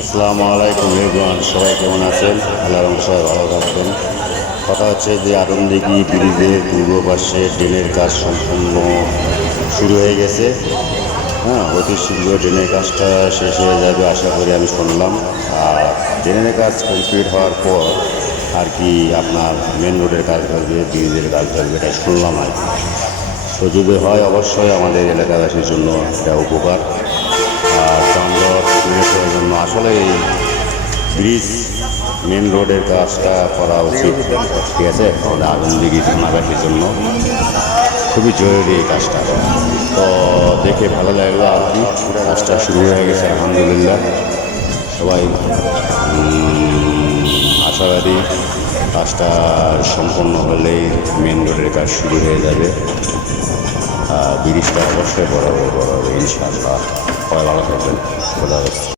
আসসালামু আলাইকুম এভরিওয়ান, সবাই কেমন আছেন? আল্লাহর রহমতে সবাই ভালো থাকবেন। কথা হচ্ছে যে আদমদিঘি ব্রিজের পূর্ব পাশে ড্রেনের কাজ সম্পূর্ণ শুরু হয়ে গেছে। হ্যাঁ, অতি শীঘ্র ড্রেনের কাজটা শেষ হয়ে যাবে আশা করি, আমি শুনলাম। আর ড্রেনের কাজ কমপ্লিট হওয়ার পর আর কি আপনার মেন রোডের কাজ ধরবে, ব্রিজের কাজ ধরবে, এটা শুনলাম আর কি। তো যদি হয় অবশ্যই আমাদের এলাকাবাসীর জন্য এটা উপকার। আর যানজট নিরসনের জন্য আসলে এই ব্রিজ মেন রোডের কাজটা করা উচিত, ঠিক আছে? আমাদের আদমদিঘি থানাবাসীর জন্য খুবই জরুরি এই কাজটা। তো দেখে ভালো লাগলো আর কি, কাজটা শুরু হয়ে গেছে আলহামদুলিল্লাহ। সবাই আশাবাদী কাজটা সম্পন্ন হলেই মেন রোডের কাজ শুরু হয়ে যাবে। ব্রিজটা অবশ্যই বড় হবে ইনশাআল্লাহ। সবাই ভালো থাকবেন। খোদা হাফেজ।